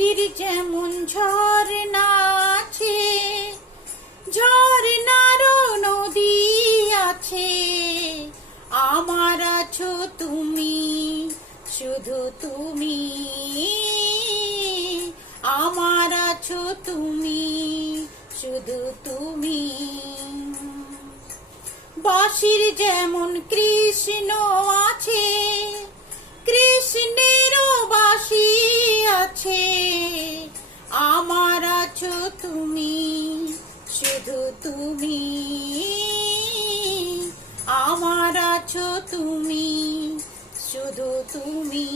নদীর যেমন ঝর্ণা আছে, ঝর্ণারও নদী আছে, আমার আছো তুমি, শুধু তুমি, আমার আছো তুমি, শুধু তুমি। বাঁশির যেমন কৃষ্ণ আছে, কৃষ্ণেরও বাঁশি আছে, আমার আছো তুমি, শুধু তুমি, আমার আছো তুমি, শুধু তুমি।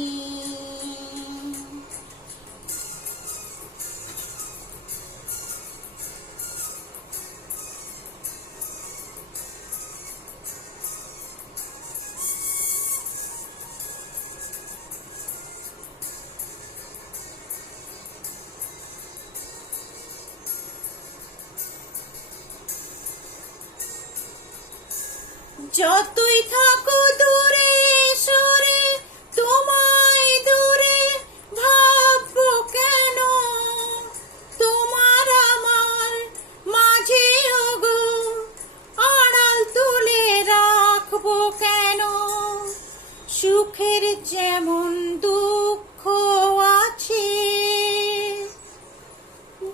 যতই থাকো দূরে সরে, তোমায় দূরে ভাববো কেন, তোমার আমার মাঝে ওগো আড়াল তুলে রাখবো কেন। সুখের যেমন দুঃখ আছে,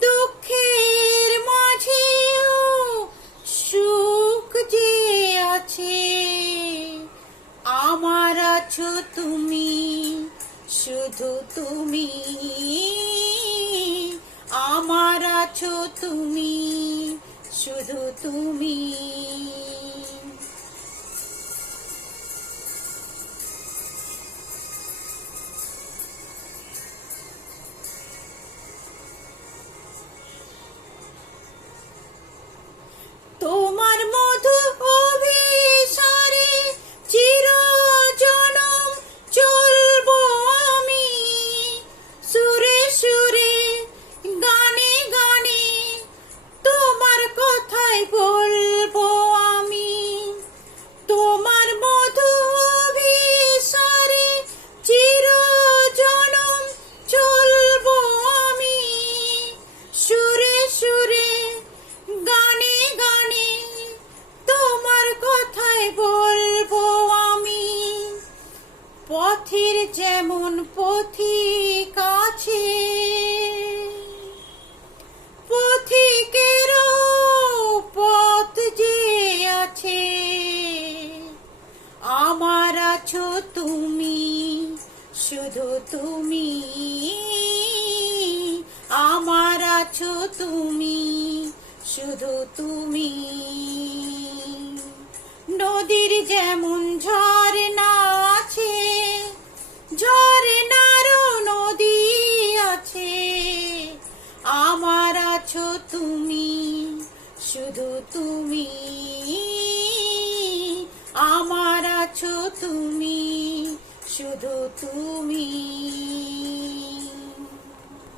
দুঃখের মাঝেও সুখ যে আছে, আমার আছো তুমি, শুধু তুমি, আমার আছো তুমি, শুধু তুমি। তোমার মধু অভিসারে চিরজনম চলবো আমি, সুরে সুরে গানে গানে তোমার কথাই বলবো আমি। তোমার মধু অভিসারে চিরজনম চলবো আমি, সুরে সুরে গানে গানে তোমার কথাই বলবো আমি। পথের যেমন পথিক আছে, পথিকেরও পথ যে আছে, আমার আছো তুমি, শুধু তুমি, আমার আছো তুমি, শুধু তুমি। নদীর যেমন ঝর্ণা আছে, ঝর্ণারও নদী আছে, আমার আছো তুমি, শুধু তুমি, আমার আছো তুমি, শুধু তুমি।